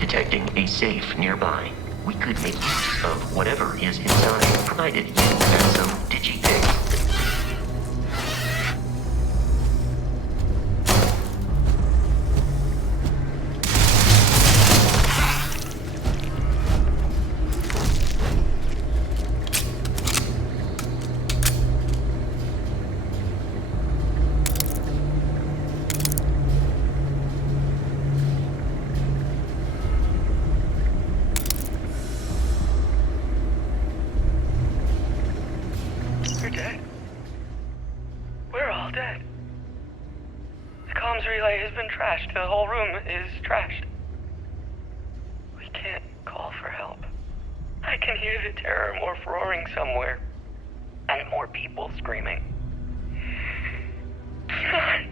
detecting a safe nearby. We could make use of whatever is inside, provided you have some digipics. You're dead. We're all dead. The comms relay has been trashed. The whole room is trashed. We can't call for help. I can hear the terror morph roaring somewhere. And more people screaming. God.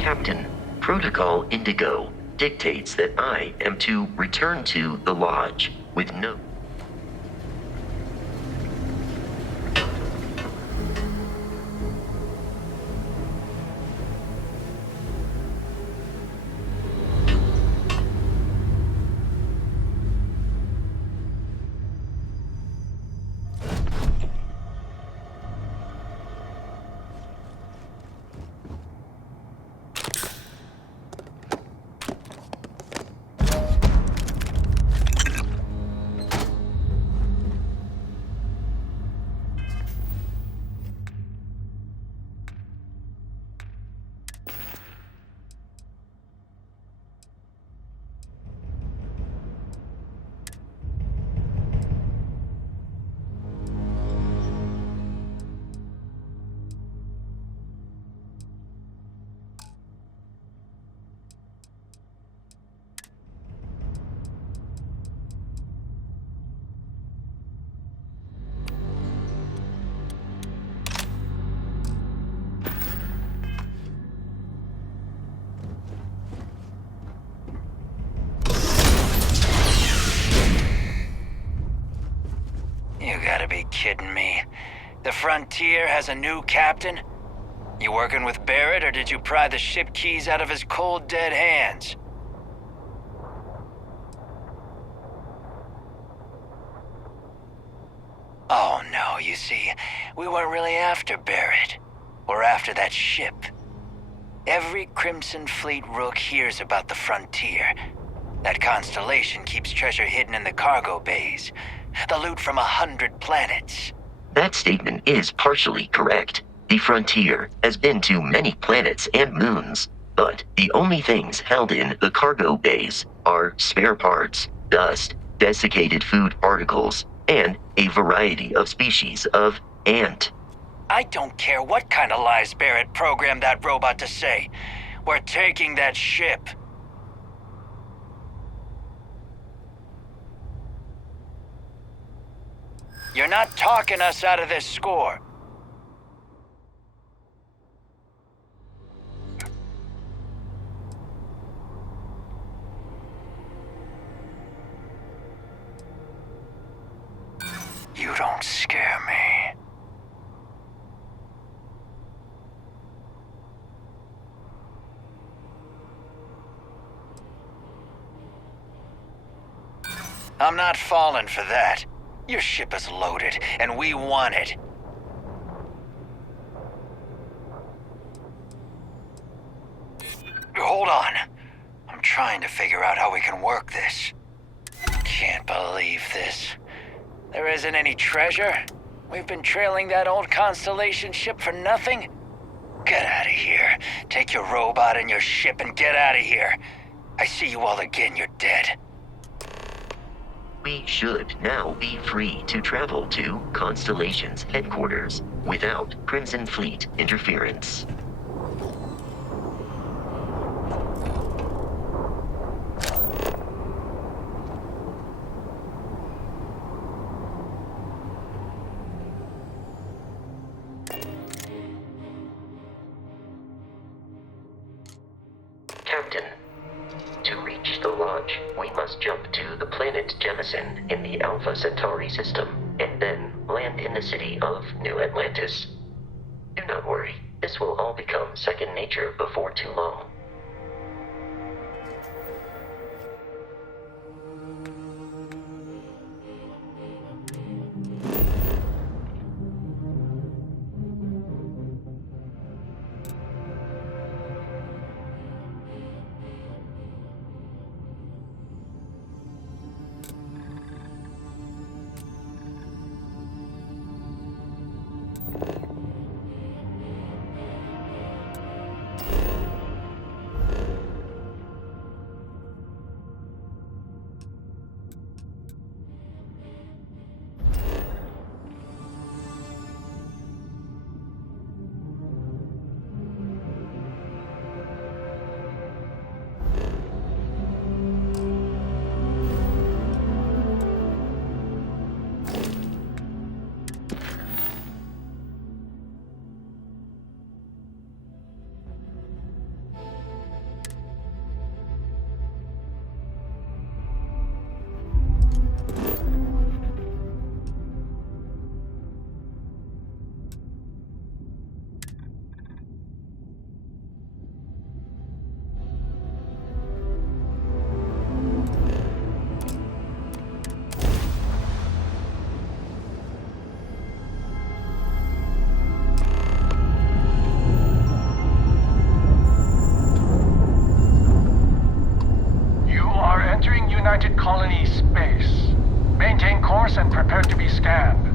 Captain, Protocol Indigo dictates that I am to return to the Lodge with no... You gotta be kidding me. The Frontier has a new captain? You working with Barrett, or did you pry the ship keys out of his cold, dead hands? see, we weren't really after Barrett. We're after that ship. Every Crimson Fleet rook hears about the frontier. That constellation keeps treasure hidden in the cargo bays. The loot from 100 planets. That statement is partially correct. The frontier has been to many planets and moons, but the only things held in the cargo bays are spare parts, dust, desiccated food particles, and a variety of species of ant. I don't care what kind of lies Barrett programmed that robot to say. We're taking that ship. You're not talking us out of this score. You don't scare me. I'm not falling for that. Your ship is loaded, and we want it. Hold on. I'm trying to figure out how we can work this. Can't believe this. There isn't any treasure? We've been trailing that old Constellation ship for nothing? Get out of here. Take your robot and your ship and get out of here. I see you all again, you're dead. We should now be free to travel to Constellation's headquarters without Crimson Fleet interference. Captain, to reach the lodge, we must jump to the planet Jemison in the Alpha Centauri system, and then land in the city of New Atlantis. Do not worry, this will all become second nature before too long. United Colony space. Maintain course and prepare to be scanned.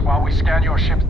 base while we scan your ship.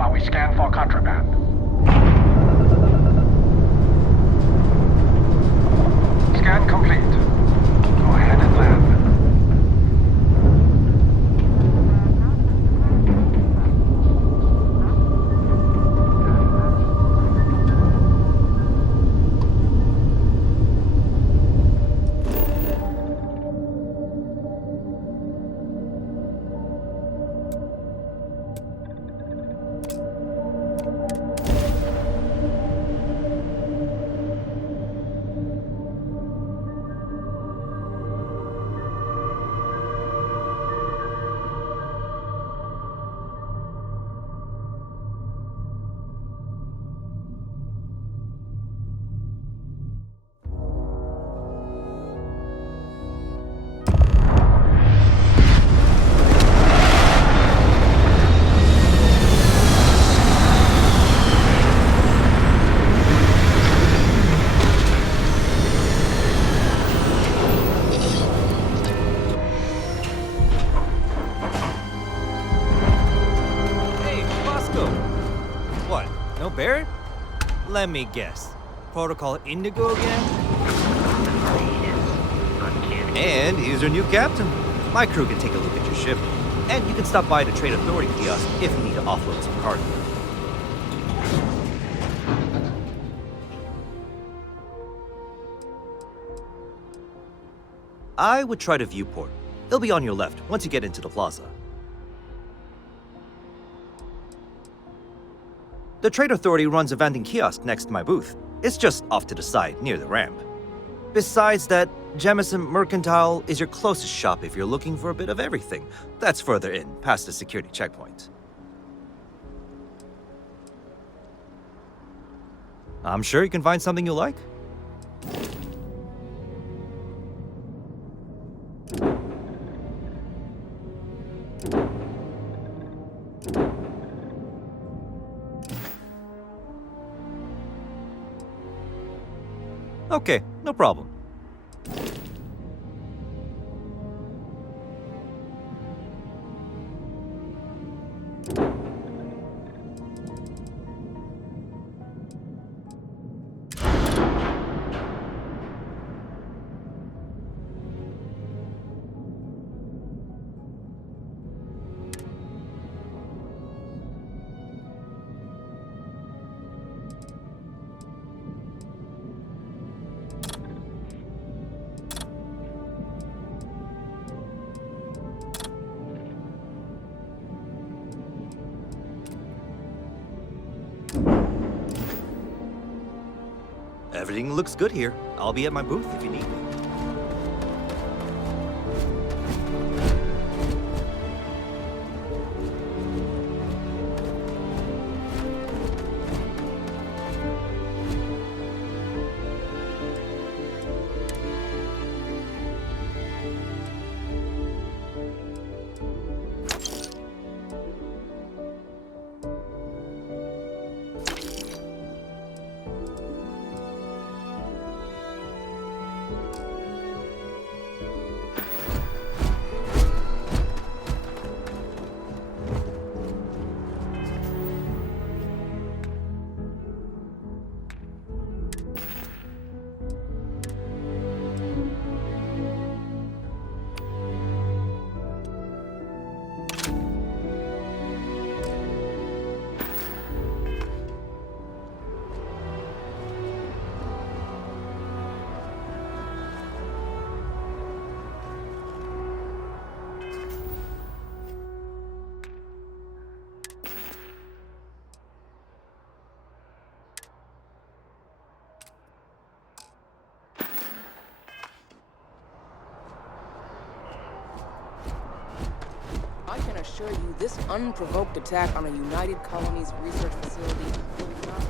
while we scan for contraband. Scan complete. Go ahead and land. Barrett? Let me guess. Protocol Indigo again? And here's our new captain. My crew can take a look at your ship. And you can stop by the Trade Authority kiosk if you need to offload some cargo. I would try the viewport. It'll be on your left once you get into the plaza. The Trade Authority runs a vending kiosk next to my booth. It's just off to the side, near the ramp. Besides that, Jemison Mercantile is your closest shop if you're looking for a bit of everything. That's further in, past the security checkpoint. I'm sure you can find something you like. Okay, no problem. Everything looks good here. I'll be at my booth if you need me. I can assure you, this unprovoked attack on a United Colonies research facility will not...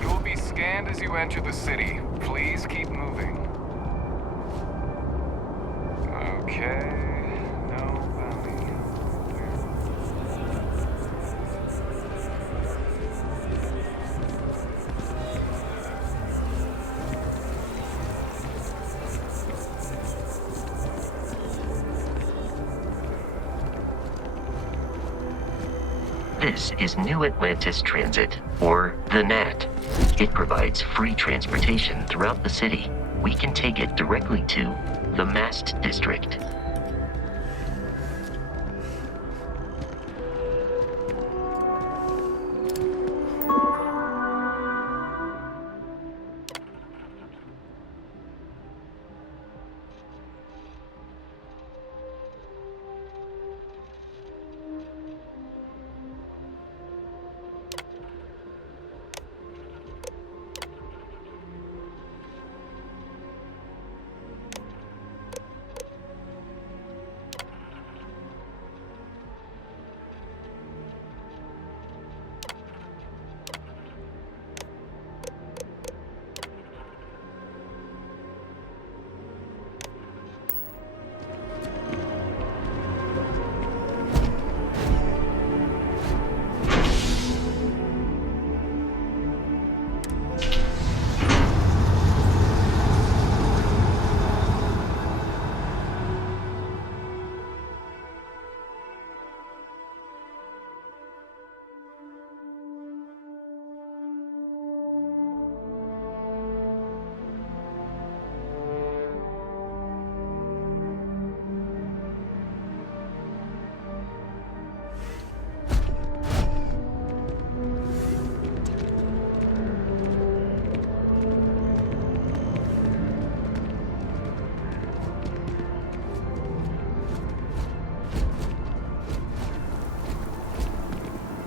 You will be scanned as you enter the city. Please keep moving. Okay. No bounty. This is New Atlantis Transit, or the NAT. It provides free transportation throughout the city. We can take it directly to the Mast District.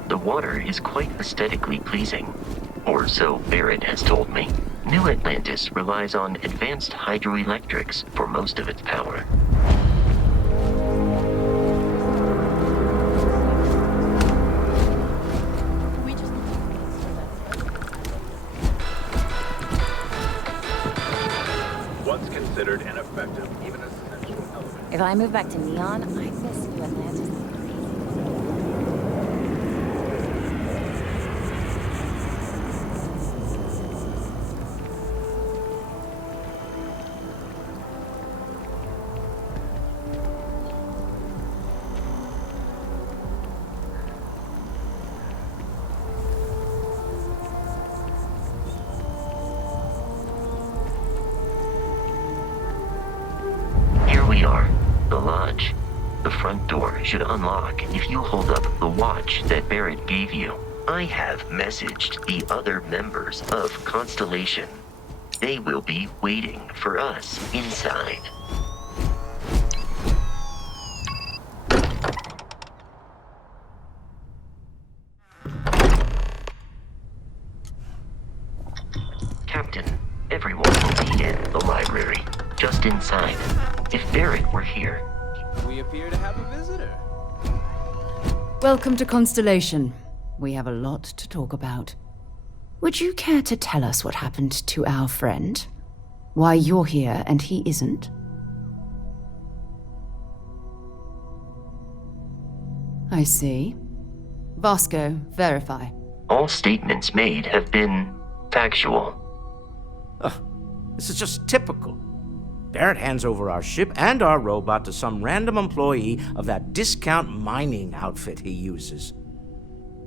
The water is quite aesthetically pleasing, or so Barrett has told me. New Atlantis relies on advanced hydroelectrics for most of its power. What's considered an effective, even essential element? If I move back to Neon, I'd miss New Atlantis. Here we are, the lodge. The front door should unlock if you hold up the watch that Barrett gave you. I have messaged the other members of Constellation. They will be waiting for us inside. Captain, everyone will be in the library, just inside. If Barrett were here, We appear to have a visitor. Welcome to Constellation. We have a lot to talk about. Would you care to tell us what happened to our friend? Why you're here and he isn't? I see. Vasco, verify. all statements made have been factual. This is just typical. Barrett hands over our ship and our robot to some random employee of that discount mining outfit he uses.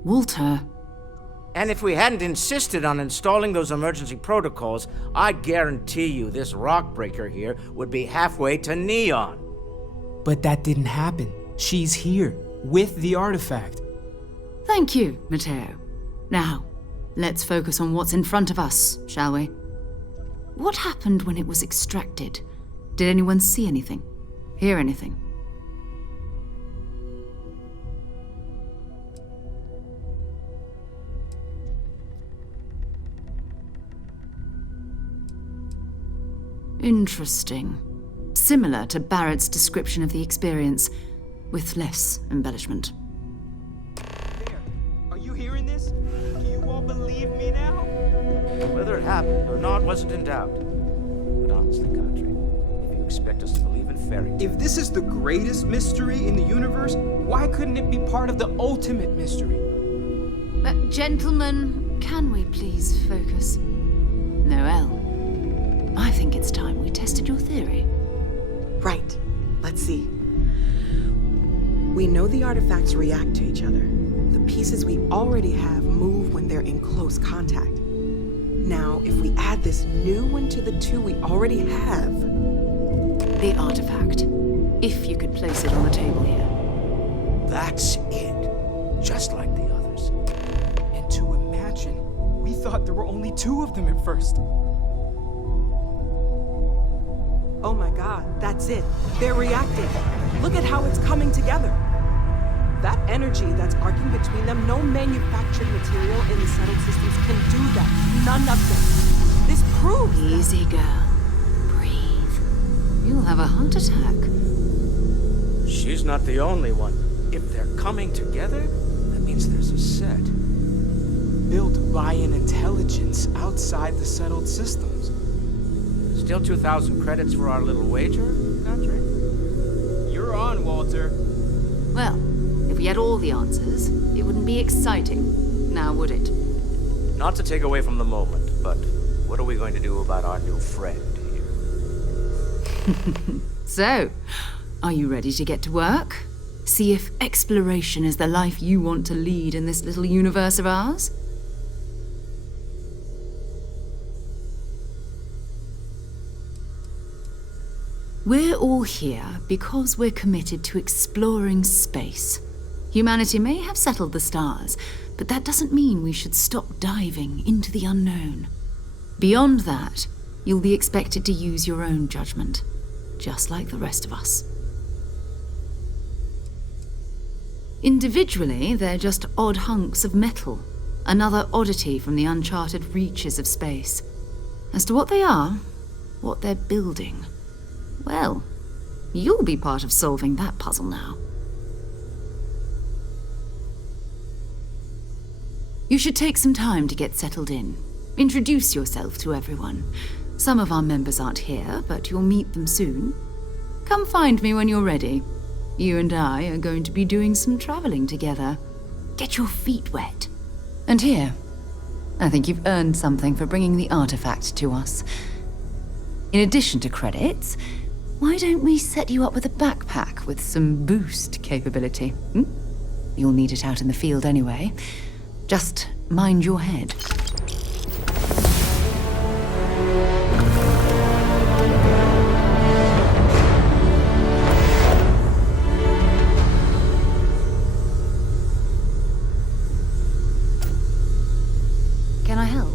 Walter. And if we hadn't insisted on installing those emergency protocols, I guarantee you this rock breaker here would be halfway to Neon. But that didn't happen. She's here, with the artifact. Thank you, Matteo. Now, let's focus on what's in front of us, shall we? What happened when it was extracted? Did anyone see anything? Hear anything? Interesting. Similar to Barrett's description of the experience, with less embellishment. There. Are you hearing this? Do you all believe me now? Whether it happened or not wasn't in doubt. But honestly, Country, if you expect us to believe in fairy tales... If this is the greatest mystery in the universe, why couldn't it be part of the ultimate mystery? Gentlemen, can we please focus? Noel, I think it's time we tested your theory. Right. Let's see. We know the artifacts react to each other. The pieces devices we already have move when they're in close contact. Now, if we add this new one to the two we already have... The artifact. If you could place it on the table here. That's it. Just like the others. And to imagine, we thought there were only 2 of them at first. Oh my god, that's it. They're reacting. Look at how it's coming together. That energy that's arcing between them, no manufactured material in the settled systems can do that. None of them. This proves Easy, girl. Breathe. You'll have a heart attack. She's not the only one. If they're coming together, that means there's a set. Built by an intelligence outside the settled systems. Still 2,000 credits for our little wager, Patrick? You're on, Walter. Well, if we had all the answers, it wouldn't be exciting. Now, would it? Not to take away from the moment, but what are we going to do about our new friend here? So, are you ready to get to work? See if exploration is the life you want to lead in this little universe of ours? We're all here because we're committed to exploring space. Humanity may have settled the stars, but that doesn't mean we should stop diving into the unknown. Beyond that, you'll be expected to use your own judgment, just like the rest of us. Individually, they're just odd hunks of metal, another oddity from the uncharted reaches of space. As to what they are, what they're building, well, you'll be part of solving that puzzle now. You should take some time to get settled in. Introduce yourself to everyone. Some of our members aren't here, but you'll meet them soon. Come find me when you're ready. You and I are going to be doing some traveling together. Get your feet wet. And here, I think you've earned something for bringing the artifact to us. In addition to credits, why don't we set you up with a backpack with some boost capability? You'll need it out in the field anyway. Just mind your head. Can I help?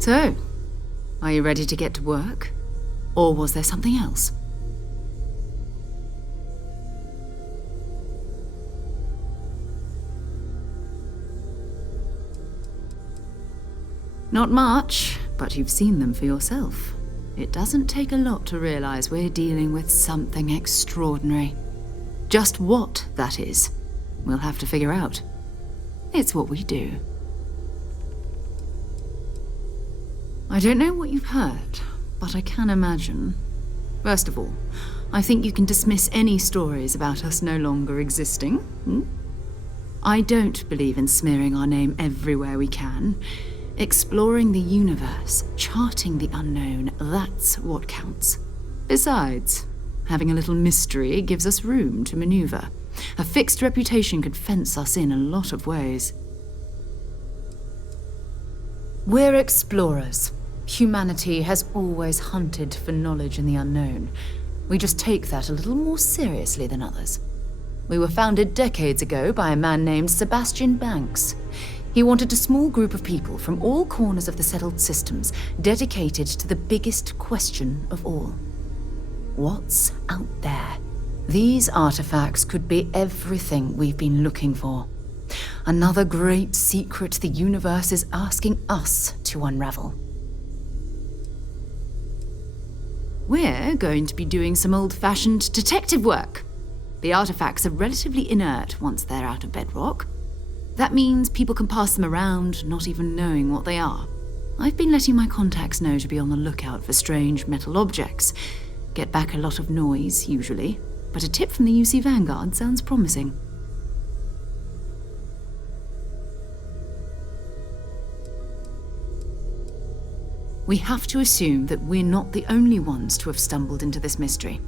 So, are you ready to get to work? Or was there something else? Not much, but you've seen them for yourself. It doesn't take a lot to realize we're dealing with something extraordinary. Just what that is, we'll have to figure out. It's what we do. I don't know what you've heard, but I can imagine. First of all, I think you can dismiss any stories about us no longer existing. I don't believe in smearing our name everywhere we can. Exploring the universe, charting the unknown, that's what counts. Besides, having a little mystery gives us room to maneuver. A fixed reputation could fence us in a lot of ways. We're explorers. Humanity has always hunted for knowledge in the unknown. We just take that a little more seriously than others. We were founded decades ago by a man named Sebastian Banks. He wanted a small group of people from all corners of the settled systems dedicated to the biggest question of all. What's out there? These artifacts could be everything we've been looking for. Another great secret the universe is asking us to unravel. We're going to be doing some old-fashioned detective work. The artifacts are relatively inert once they're out of bedrock. That means people can pass them around, not even knowing what they are. I've been letting my contacts know to be on the lookout for strange metal objects. Get back a lot of noise, usually, but a tip from the UC Vanguard sounds promising. We have to assume that we're not the only ones to have stumbled into this mystery.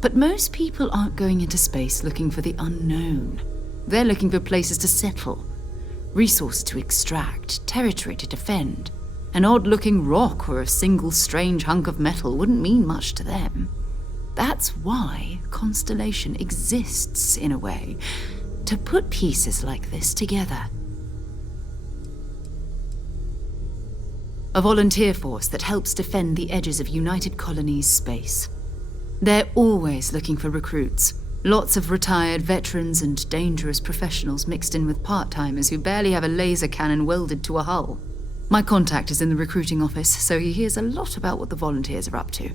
But most people aren't going into space looking for the unknown. They're looking for places to settle, resources to extract, territory to defend. An odd-looking rock or a single strange hunk of metal wouldn't mean much to them. That's why Constellation exists, in a way, to put pieces like this together. A volunteer force that helps defend the edges of United Colonies space. They're always looking for recruits. Lots of retired veterans and dangerous professionals mixed in with part-timers who barely have a laser cannon welded to a hull. My contact is in the recruiting office, so he hears a lot about what the volunteers are up to.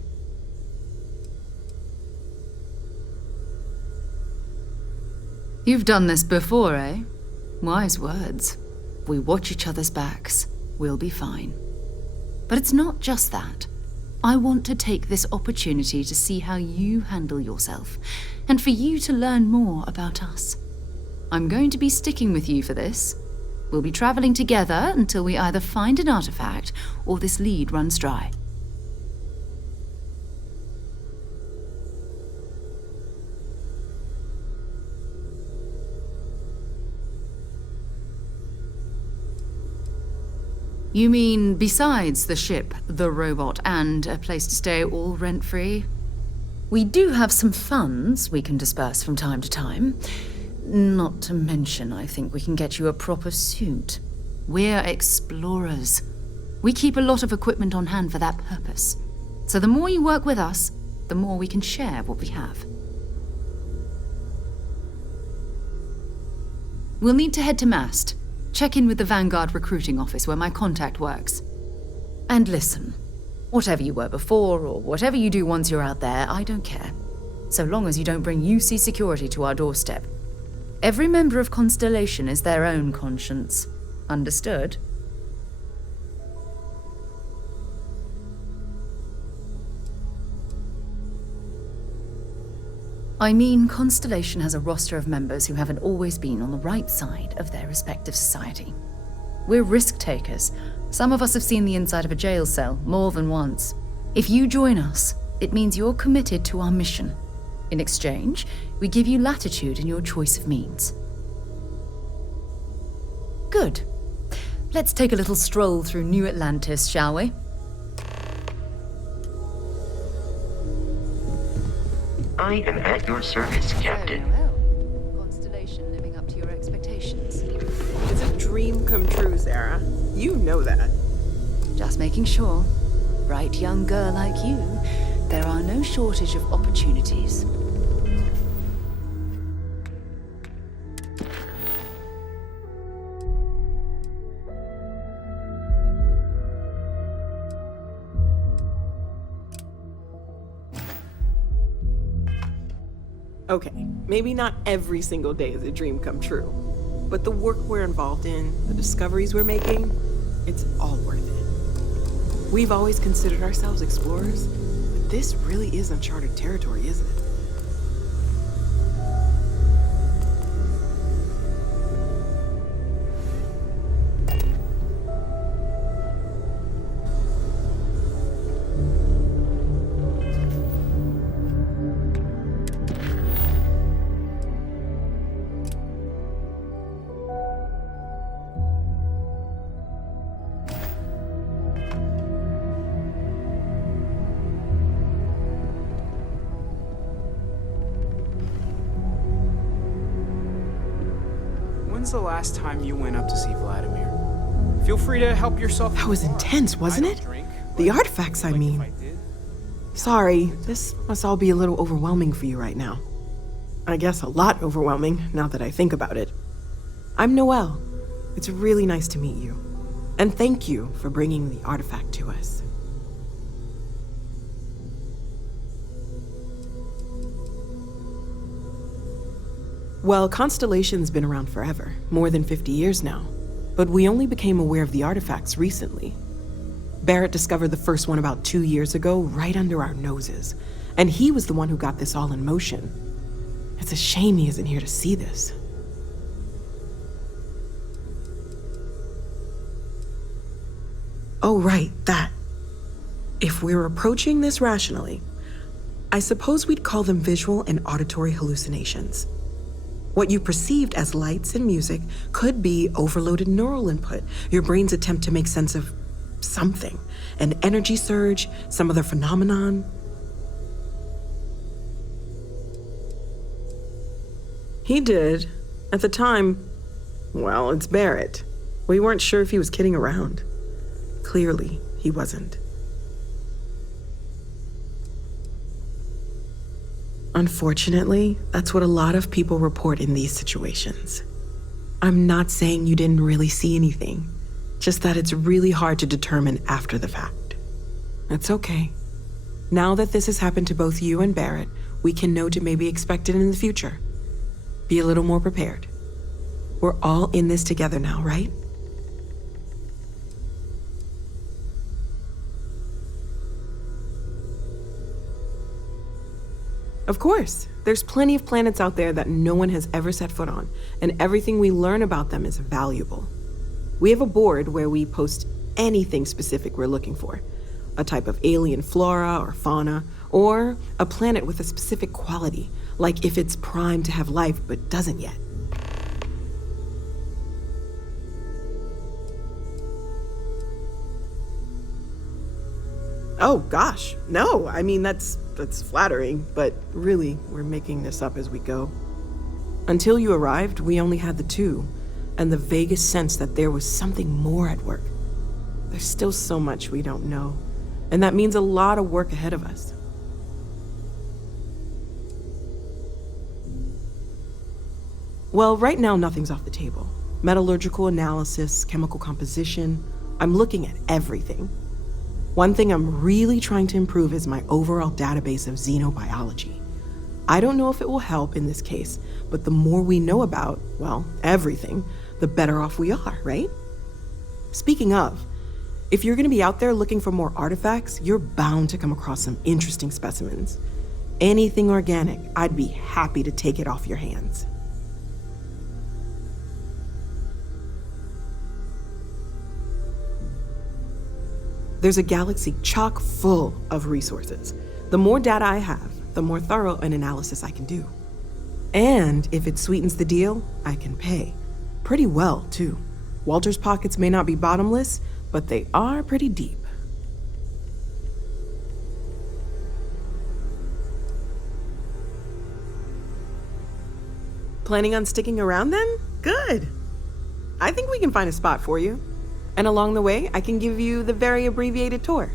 You've done this before, eh? Wise words. If we watch each other's backs, we'll be fine. But it's not just that. I want to take this opportunity to see how you handle yourself, and for you to learn more about us. I'm going to be sticking with you for this. We'll be traveling together until we either find an artifact or this lead runs dry. You mean besides the ship, the robot, and a place to stay all rent-free? We do have some funds we can disperse from time to time. Not to mention, I think we can get you a proper suit. We're explorers. We keep a lot of equipment on hand for that purpose. So the more you work with us, the more we can share what we have. We'll need to head to Mast. Check in with the Vanguard recruiting office where my contact works. And listen, whatever you were before or whatever you do once you're out there, I don't care. So long as you don't bring UC security to our doorstep. Every member of Constellation is their own conscience. Understood? I mean, Constellation has a roster of members who haven't always been on the right side of their respective society. We're risk takers. Some of us have seen the inside of a jail cell more than once. If you join us, it means you're committed to our mission. In exchange, we give you latitude in your choice of means. Good. Let's take a little stroll through New Atlantis, shall we? I am at your service, Captain. Well, Constellation living up to your expectations. It's a dream come true, Sarah. You know that. Just making sure. Bright young girl like you, there are no shortage of opportunities. Okay, maybe not every single day is a dream come true, but the work we're involved in, the discoveries we're making, it's all worth it. We've always considered ourselves explorers, but this really is uncharted territory, isn't it? When's the last time you went up to see Vladimir? Feel free to help yourself. That was intense, wasn't it? The artifacts, I mean. Sorry, this must all be a little overwhelming for you right now. I guess a lot overwhelming, now that I think about it. I'm Noelle. It's really nice to meet you. And thank you for bringing the artifact to us. Well, Constellation's been around forever, more than 50 years now. But we only became aware of the artifacts recently. Barrett discovered the first one about 2 years ago, right under our noses. And he was the one who got this all in motion. It's a shame he isn't here to see this. Oh, right, that. If we're approaching this rationally, I suppose we'd call them visual and auditory hallucinations. What you perceived as lights and music could be overloaded neural input, your brain's attempt to make sense of something, an energy surge, some other phenomenon. He did. At the time, well, it's Barrett. We weren't sure if he was kidding around. Clearly, he wasn't. Unfortunately, that's what a lot of people report in these situations. I'm not saying you didn't really see anything, just that it's really hard to determine after the fact. It's okay. Now that this has happened to both you and Barrett, we can know to maybe expect it in the future. Be a little more prepared. We're all in this together now, right? Of course, there's plenty of planets out there that no one has ever set foot on, and everything we learn about them is valuable. We have a board where we post anything specific we're looking for. A type of alien flora or fauna, or a planet with a specific quality, like if it's primed to have life but doesn't yet. Oh gosh, no, I mean that's flattering, but really, we're making this up as we go. Until you arrived, we only had the two, and the vaguest sense that there was something more at work. There's still so much we don't know, and that means a lot of work ahead of us. Well, right now nothing's off the table. Metallurgical analysis, chemical composition, I'm looking at everything. One thing I'm really trying to improve is my overall database of xenobiology. I don't know if it will help in this case, but the more we know about, well, everything, the better off we are, right? Speaking of, if you're gonna be out there looking for more artifacts, you're bound to come across some interesting specimens. Anything organic, I'd be happy to take it off your hands. There's a galaxy chock full of resources. The more data I have, the more thorough an analysis I can do. And if it sweetens the deal, I can pay. Pretty well, too. Walter's pockets may not be bottomless, but they are pretty deep. Planning on sticking around then? Good. I think we can find a spot for you. And along the way, I can give you the very abbreviated tour.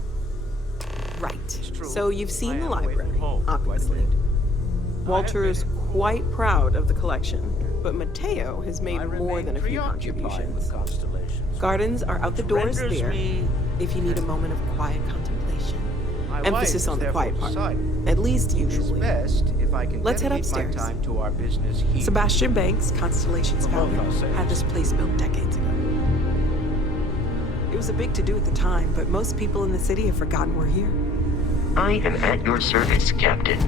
Right. So you've seen the library, obviously. Walter is quite proud of the collection, but Mateo has made more than a few contributions. Gardens are out the doors there, if you need a moment of quiet contemplation. Emphasis on the quiet part, at least usually. Let's head upstairs. Sebastian Banks, Constellation's founder, had this place built decades ago. It was a big to-do at the time, but most people in the city have forgotten we're here. I am at your service, Captain.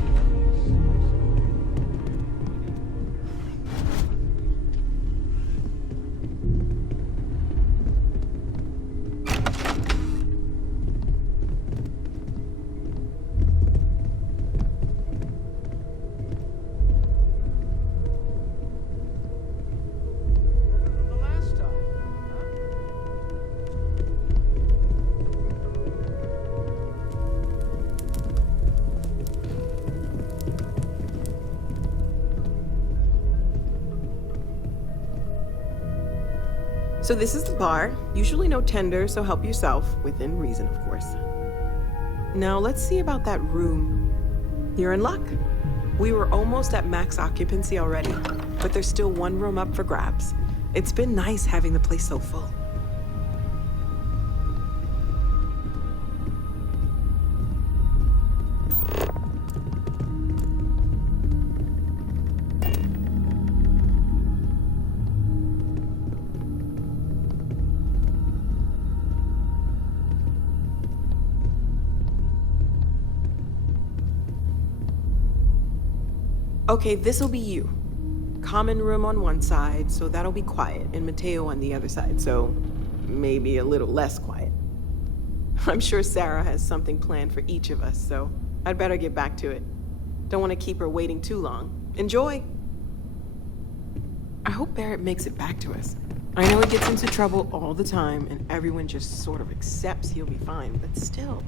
So this is the bar. Usually no tender, so help yourself, within reason, of course. Now let's see about that room. You're in luck. We were almost at max occupancy already, but there's still one room up for grabs. It's been nice having the place so full. Okay, this'll be you. Common room on one side, so that'll be quiet, and Mateo on the other side, so maybe a little less quiet. I'm sure Sarah has something planned for each of us, so I'd better get back to it. Don't want to keep her waiting too long. Enjoy! I hope Barrett makes it back to us. I know he gets into trouble all the time, and everyone just sort of accepts he'll be fine, but still.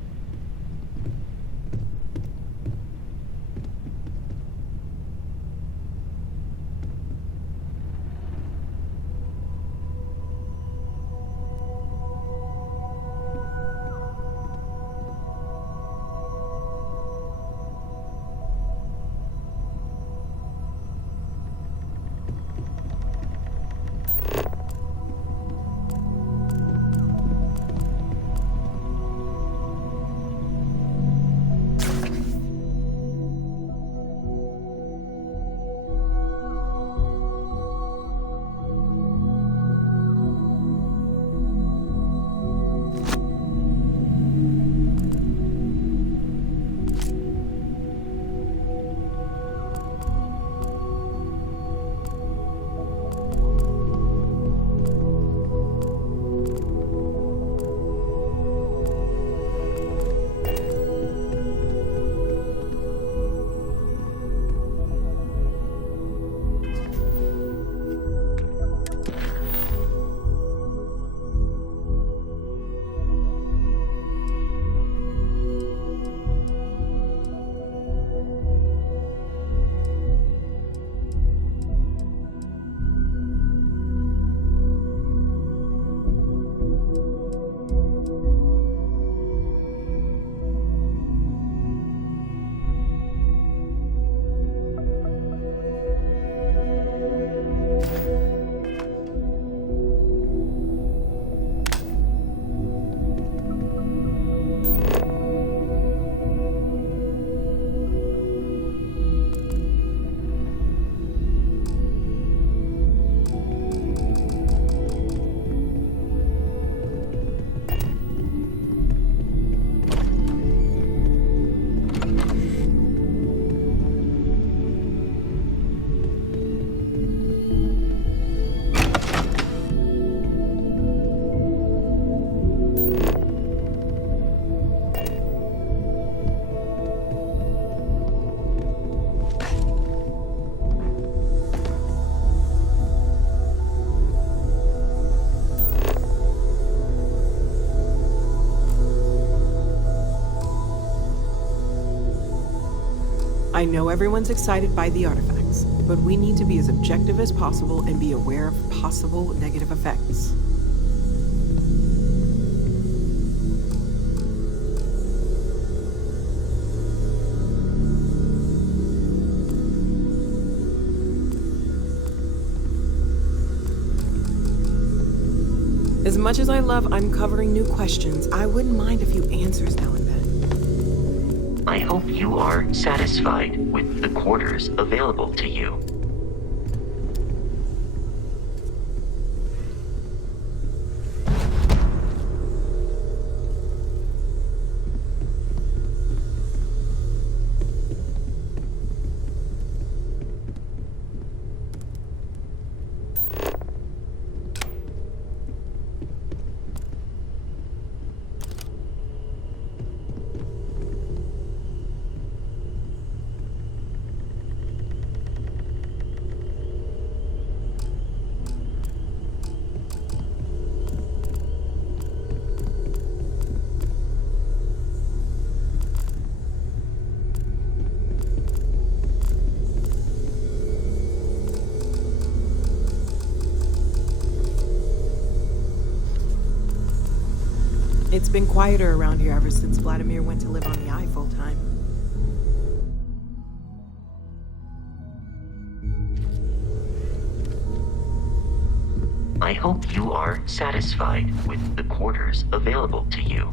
I know everyone's excited by the artifacts, but we need to be as objective as possible and be aware of possible negative effects. As much as I love uncovering new questions, I wouldn't mind a few answers now and then. I hope you are satisfied with the quarters available to you. It's been quieter around here ever since Vladimir went to live on the Eye full time. I hope you are satisfied with the quarters available to you.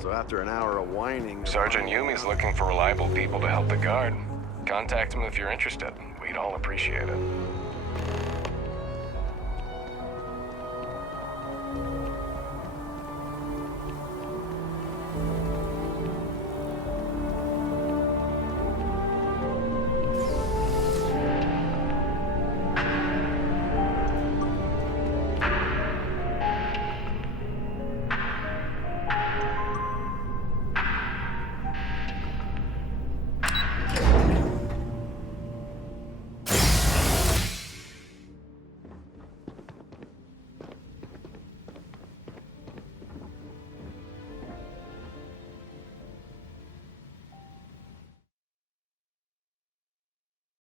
So after an hour of whining... Sergeant Yumi's looking for reliable people to help the guard. Contact him if you're interested. We'd all appreciate it.